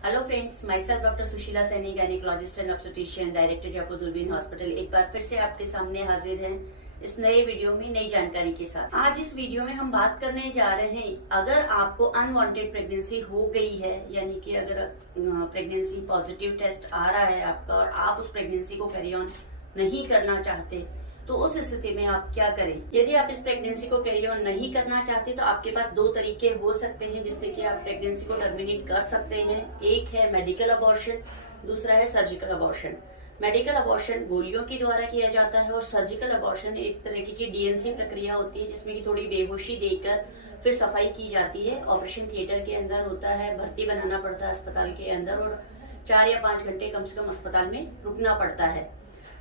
Hello friends, my self doctor Sushila Saini, gynaecologist and obstetrician, director Jaipur दूरबीन hospital, एक बार फिर से आपके सामने हाजिर हैं इस नए वीडियो में नई जानकारी के साथ। आज इस वीडियो में हम बात करने जा रहे हैं, अगर आपको अनवांटेड प्रेगनेंसी हो गई है, यानी कि अगर प्रेगनेंसी पॉजिटिव टेस्ट आ रहा है आपका और आप उस प्रेगनेंसी को कैरी ऑन नहीं करना चाहते, तो उस स्थिति में आप क्या करें। यदि आप इस प्रेगनेंसी को कैरी ऑन नहीं करना चाहते तो आपके पास दो तरीके हो सकते हैं जिससे कि आप प्रेगनेंसी को टर्मिनेट कर सकते हैं। एक है मेडिकल अबॉर्शन, दूसरा है सर्जिकल अबॉर्शन। मेडिकल अबॉर्शन गोलियों के द्वारा किया जाता है और सर्जिकल अबॉर्शन एक तरह की डीएनसी प्रक्रिया होती है जिसमें कि थोड़ी बेहोशी देकर फिर सफाई की जाती है। ऑपरेशन थिएटर के अंदर होता है, भर्ती बनाना पड़ता है अस्पताल के अंदर और 4 या 5 घंटे कम से कम अस्पताल में रुकना पड़ता है।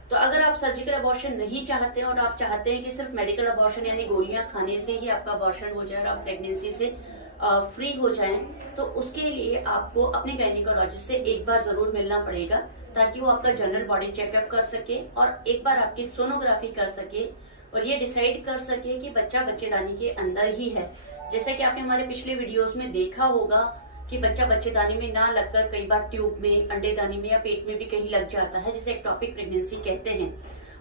तो अगर आप सर्जिकल अबॉर्शन नहीं चाहते और आप चाहते हैं कि सिर्फ मेडिकल अबॉर्शन यानी गोलियां खाने से ही आपका अबॉर्शन हो जाए और आप प्रेगनेंसी से फ्री हो जाएं, तो उसके लिए आपको अपने गायनिकोलॉजिस्ट से एक बार जरूर मिलना पड़ेगा ताकि वो आपका जनरल बॉडी चेकअप कर सके और एक बार आपकी सोनोग्राफी कर सके और ये डिसाइड कर सके कि बच्चा बच्चेदानी के अंदर ही है। जैसे कि आपने हमारे पिछले वीडियोस में देखा होगा कि बच्चा बच्चेदानी में ना लगकर कई बार ट्यूब में, अंडेदानी में या पेट में भी कहीं लग जाता है, जिसे एक्टोपिक प्रेगनेंसी कहते हैं।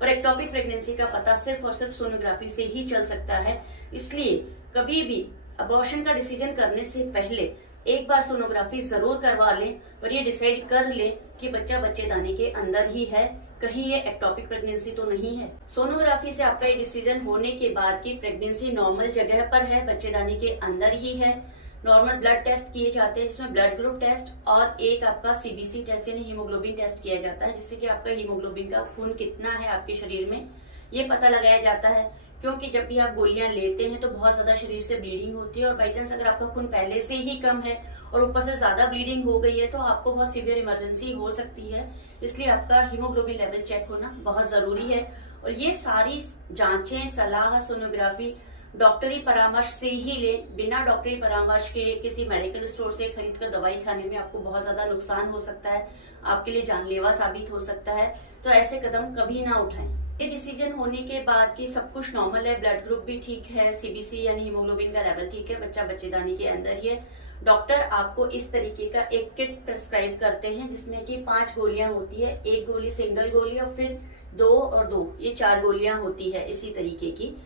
और एक्टोपिक प्रेगनेंसी का पता सिर्फ और सिर्फ सोनोग्राफी से ही चल सकता है। इसलिए कभी भी अबॉर्शन का डिसीजन करने से पहले एक बार सोनोग्राफी जरूर करवा लें और ये डिसाइड कर लें कि बच्चा बच्चेदानी के अंदर ही है, कहीं ये एक्टोपिक प्रेगनेंसी तो नहीं है। सोनोग्राफी से आपका ये डिसीजन होने के बाद कि प्रेगनेंसी नॉर्मल जगह पर है, बच्चेदानी के अंदर ही है, नॉर्मल ब्लड टेस्ट किए जाते हैं जिसमें ब्लड ग्रुप टेस्ट और एक आपका सीबीसी टेस्ट यानी हीमोग्लोबिन टेस्ट किया जाता है, जिससे कि आपका हीमोग्लोबिन का खून कितना है आपके शरीर में ये पता लगाया जाता है। क्योंकि जब भी आप गोलियां लेते हैं तो बहुत ज्यादा शरीर से ब्लीडिंग होती है और बाई चांस अगर आपका खून पहले से ही कम है और ऊपर से ज्यादा ब्लीडिंग हो गई है तो आपको बहुत सीवियर इमरजेंसी हो सकती है। इसलिए आपका हीमोग्लोबिन लेवल चेक होना बहुत जरूरी है। और ये सारी जांचें, सलाह, सोनोग्राफी डॉक्टरी परामर्श से ही ले, बिना डॉक्टरी परामर्श के किसी मेडिकल स्टोर से खरीद कर दवाई खाने में आपको बहुत ज्यादा नुकसान हो सकता है, आपके लिए जानलेवा साबित हो सकता है। तो ऐसे कदम कभी ना उठाएं। ये डिसीजन होने के बाद कि सब कुछ नॉर्मल है, ब्लड ग्रुप भी ठीक है, सीबीसी यानी हीमोग्लोबिन का लेवल ठीक है, बच्चा बच्चेदानी के अंदर ही है, डॉक्टर आपको इस तरीके का एक किट प्रेस्क्राइब करते हैं जिसमें कि 5 गोलियां होती है। एक गोली सिंगल गोली और फिर 2 और 2 ये 4 गोलियां होती है इसी तरीके की।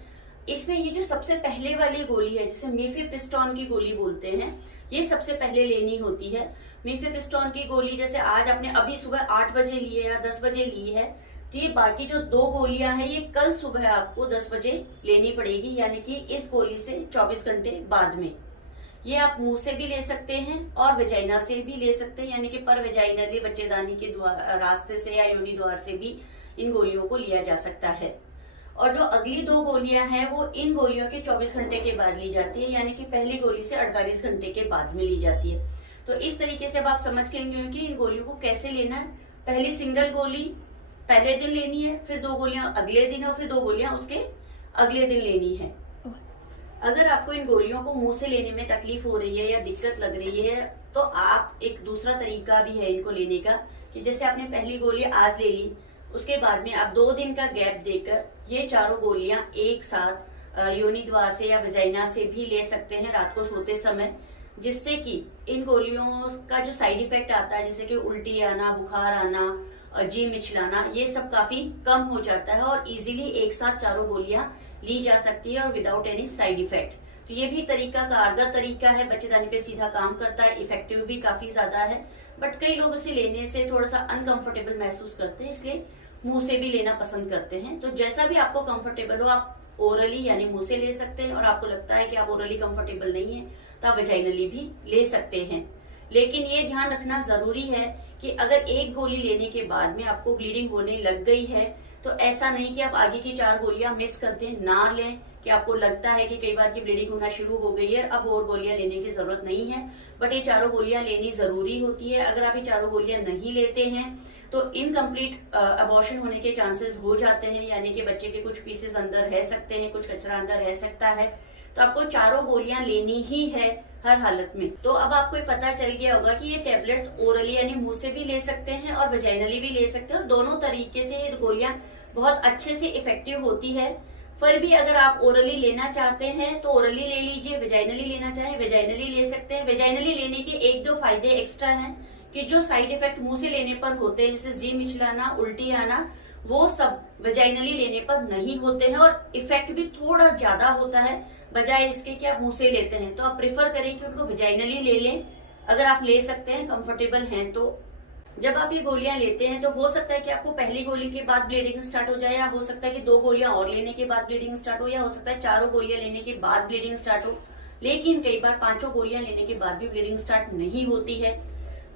इसमें ये जो सबसे पहले वाली गोली है जिसे मीफेप्रिस्टोन की गोली बोलते हैं, ये सबसे पहले लेनी होती है। मीफेप्रिस्टोन की गोली जैसे आज आपने अभी सुबह 8 बजे ली है या 10 बजे ली है, तो ये बाकी जो 2 गोलियां हैं ये कल सुबह आपको 10 बजे लेनी पड़ेगी, यानी कि इस गोली से 24 घंटे बाद में। ये आप मुंह से भी ले सकते हैं और वेजाइना से भी ले सकते हैं, यानी कि पर वेजाइनली बच्चेदानी के रास्ते से या योनि द्वार से भी इन गोलियों को लिया जा सकता है। और जो अगली 2 गोलियां हैं वो इन गोलियों के 24 घंटे के बाद ली जाती है, यानी कि पहली गोली से 48 घंटे के बाद में ली जाती है। तो इस तरीके से अब आप समझ गए होंगे कि इन गोलियों को कैसे लेना है। पहली सिंगल गोली पहले दिन लेनी है, फिर 2 गोलियां अगले दिन और फिर 2 गोलियां उसके अगले दिन लेनी है। अगर आपको इन गोलियों को मुंह से लेने में तकलीफ हो रही है या दिक्कत लग रही है तो आप एक दूसरा तरीका भी है इनको लेने का, कि जैसे आपने पहली गोली आज ले ली, उसके बाद में आप 2 दिन का गैप देकर ये चारों गोलियां एक साथ योनि द्वार से या वेजाइना से भी ले सकते हैं रात को सोते समय, जिससे कि इन गोलियों का जो साइड इफेक्ट आता है जैसे कि उल्टी आना, बुखार आना, जी मिचलाना, ये सब काफी कम हो जाता है और इजीली एक साथ चारों गोलियां ली जा सकती है और विदाउट एनी साइड इफेक्ट। तो ये भी तरीका कारगर तरीका है, बच्चेदानी पे सीधा काम करता है, इफेक्टिव भी काफी ज्यादा है। बट कई लोग इसे लेने से थोड़ा सा अनकंफर्टेबल महसूस करते हैं, इसलिए मुंह से भी लेना पसंद करते हैं। तो जैसा भी आपको कंफर्टेबल हो, आप ओरली यानी मुंह से ले सकते हैं और आपको लगता है कि आप ओरली कंफर्टेबल नहीं है तो आप वेजाइनली भी ले सकते हैं। लेकिन ये ध्यान रखना जरूरी है कि अगर एक गोली लेने के बाद में आपको ब्लीडिंग होने लग गई है तो ऐसा नहीं कि आप आगे की 4 गोलियां मिस करते ना लें, कि आपको लगता है कि कई बार की ब्लीडिंग होना शुरू हो गई है, अब और गोलियां लेने की जरूरत नहीं है। बट ये चारों गोलियां लेनी जरूरी होती है। अगर आप ये चारों गोलियां नहीं लेते हैं तो इनकम्प्लीट अबॉर्शन होने के चांसेस हो जाते हैं, यानी कि बच्चे के कुछ पीसेस अंदर रह सकते हैं, कुछ कचरा अंदर रह सकता है। तो आपको चारों गोलियां लेनी ही है हर हालत में। तो अब आपको पता चल गया होगा कि ये टेबलेट्स ओरली यानी मुंह से भी ले सकते हैं और वेजाइनली भी ले सकते हैं और दोनों तरीके से ये गोलियां बहुत अच्छे से इफेक्टिव होती है। फिर भी अगर आप ओरली लेना चाहते हैं तो ओरली ले लीजिए, वेजाइनली लेना चाहें वेजाइनली ले सकते हैं। वेजाइनली लेने के 1-2 फायदे एक्स्ट्रा हैं कि जो साइड इफेक्ट मुंह से लेने पर होते हैं, जैसे जी मिचलाना, उल्टी आना, वो सब वेजाइनली लेने पर नहीं होते हैं और इफेक्ट भी थोड़ा ज्यादा होता है बजाय इसके कि आप मुंह से लेते हैं। तो आप प्रिफर करें कि उनको वेजाइनली ले लें, अगर आप ले सकते हैं, कंफर्टेबल हैं तो। जब आप ये गोलियां लेते हैं तो हो सकता है कि आपको पहली गोली के बाद ब्लीडिंग स्टार्ट हो जाए, या हो सकता है कि 2 गोलियां और लेने के बाद ब्लीडिंग स्टार्ट हो, या हो सकता है 4 गोलियां लेने के बाद ब्लीडिंग स्टार्ट हो। लेकिन कई बार 5 गोलियां लेने के बाद भी ब्लीडिंग स्टार्ट नहीं होती है।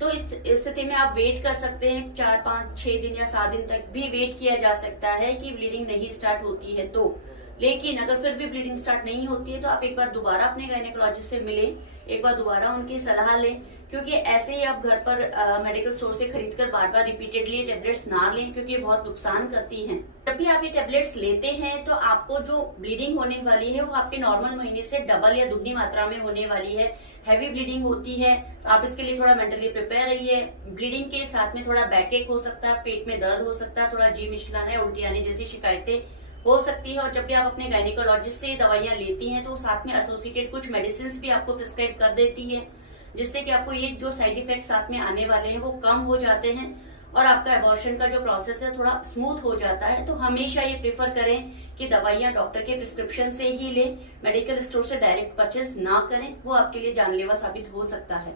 तो इस स्थिति में आप वेट कर सकते हैं, 4, 5, 6 दिन या 7 दिन तक भी वेट किया जा सकता है कि ब्लीडिंग नहीं स्टार्ट होती है तो। लेकिन अगर फिर भी ब्लीडिंग स्टार्ट नहीं होती है तो आप एक बार दोबारा अपने गायनेकोलॉजिस्ट से मिलें, एक बार दोबारा उनकी सलाह लें, क्योंकि ऐसे ही आप घर पर मेडिकल स्टोर से खरीदकर बार बार रिपीटेडली टेबलेट्स ना लें, क्योंकि ये बहुत नुकसान करती हैं। जब भी आप ये टेबलेट्स लेते हैं तो आपको जो ब्लीडिंग होने वाली है वो आपके नॉर्मल महीने से डबल या दुगनी मात्रा में होने वाली है। हैवी ब्लीडिंग होती है तो आप इसके लिए थोड़ा मेंटली प्रिपेयर रहिए। ब्लीडिंग के साथ में थोड़ा बैकएक हो सकता है, पेट में दर्द हो सकता है, थोड़ा जी मिचलाना, उल्टी आने जैसी शिकायतें हो सकती है। और जब भी आप अपने गायनेकोलॉजिस्ट से दवाइयां लेती हैं तो वो साथ में एसोसिएटेड कुछ मेडिसिन भी आपको प्रिस्क्राइब कर देती है, जिससे कि आपको ये जो साइड इफेक्ट साथ में आने वाले हैं वो कम हो जाते हैं और आपका एबॉर्शन का जो प्रोसेस है थोड़ा स्मूथ हो जाता है। तो हमेशा ये प्रेफर करें कि दवाइयां डॉक्टर के प्रिस्क्रिप्शन से ही लें, मेडिकल स्टोर से डायरेक्ट परचेज ना करें, वो आपके लिए जानलेवा साबित हो सकता है।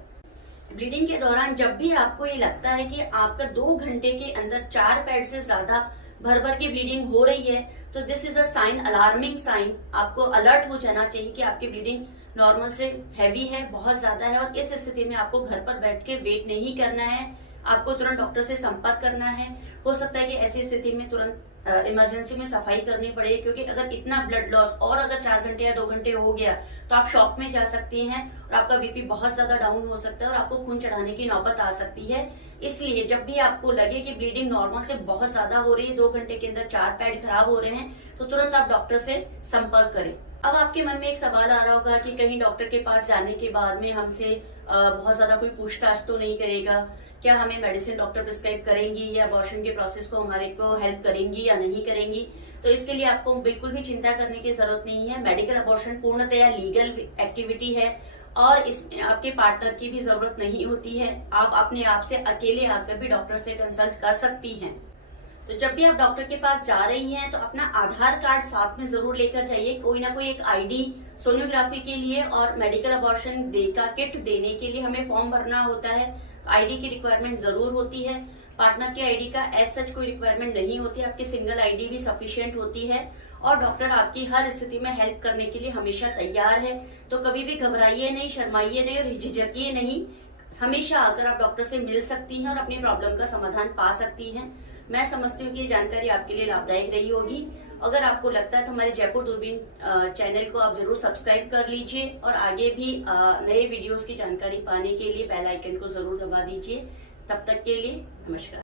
ब्लीडिंग के दौरान जब भी आपको ये लगता है कि आपका 2 घंटे के अंदर 4 पैड से ज्यादा भर भर की ब्लीडिंग हो रही है, तो this is a sign, alarming sign. आपको अलर्ट हो जाना चाहिए कि आपकी ब्लीडिंग नॉर्मल से हैवी है, बहुत ज्यादा है, और इस स्थिति में आपको घर पर बैठ के वेट नहीं करना है, आपको तुरंत डॉक्टर से संपर्क करना है। हो सकता है कि ऐसी स्थिति में तुरंत इमरजेंसी में सफाई करनी पड़े, क्योंकि अगर इतना ब्लड लॉस और अगर 4 घंटे या 2 घंटे हो गया तो आप शॉक में जा सकती हैं और आपका बीपी बहुत ज्यादा डाउन हो सकता है और आपको खून चढ़ाने की नौबत आ सकती है। इसलिए जब भी आपको लगे कि ब्लीडिंग नॉर्मल से बहुत ज्यादा हो रही है, 2 घंटे के अंदर 4 पैड खराब हो रहे हैं, तो तुरंत आप डॉक्टर से संपर्क करें। अब आपके मन में एक सवाल आ रहा होगा कि कहीं डॉक्टर के पास जाने के बाद में हमसे बहुत ज्यादा कोई पूछताछ तो नहीं करेगा, क्या हमें मेडिसिन डॉक्टर प्रिस्क्राइब करेंगी या अबॉर्शन के प्रोसेस को हमारे को हेल्प करेंगी या नहीं करेंगी। तो इसके लिए आपको बिल्कुल भी चिंता करने की जरूरत नहीं है। मेडिकल अबॉर्शन पूर्णतया लीगल एक्टिविटी है और इसमें आपके पार्टनर की भी जरूरत नहीं होती है। आप अपने आप से अकेले आकर भी डॉक्टर से कंसल्ट कर सकती हैं। तो जब भी आप डॉक्टर के पास जा रही हैं तो अपना आधार कार्ड साथ में जरूर लेकर जाइए, कोई ना कोई एक आईडी सोनोग्राफी के लिए और मेडिकल अबॉर्शन का किट देने के लिए हमें फॉर्म भरना होता है। आईडी की रिक्वायरमेंट जरूर होती है। पार्टनर की आईडी का एज सच कोई रिक्वायरमेंट नहीं होती, आपकी सिंगल आईडी भी सफिशिएंट होती है और डॉक्टर आपकी हर स्थिति में हेल्प करने के लिए हमेशा तैयार है। तो कभी भी घबराइए नहीं, शर्माइए नहीं और झिझकिए नहीं। हमेशा आकर आप डॉक्टर से मिल सकती हैं और अपनी प्रॉब्लम का समाधान पा सकती हैं। मैं समझती हूँ कि ये जानकारी आपके लिए लाभदायक रही होगी। अगर आपको लगता है तो हमारे जयपुर दूरबीन चैनल को आप जरूर सब्सक्राइब कर लीजिए और आगे भी नए वीडियोस की जानकारी पाने के लिए बेल आइकन को जरूर दबा दीजिए। तब तक के लिए नमस्कार।